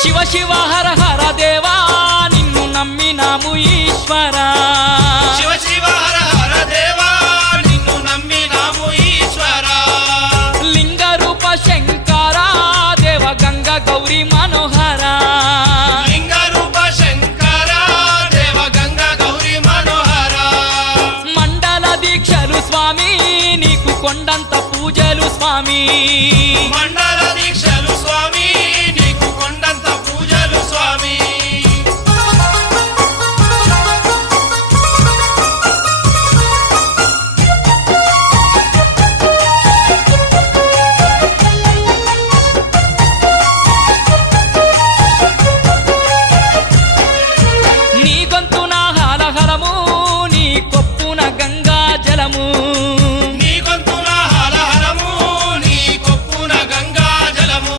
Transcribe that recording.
శివ శివ హర హర దేవా నిన్ను నమ్మినాము ఈశ్వరా శివ శివ హర హర దేవా నిన్ను నమ్మినాము ఈశ్వరా లింగ రూప శంకరా దేవ గంగ గౌరీ మనోహరా లింగ రూప శంకరా దేవ గంగ గౌరీ మనోహరా మండల దీక్షలు స్వామి నీకు కొండంత పూజలు స్వామి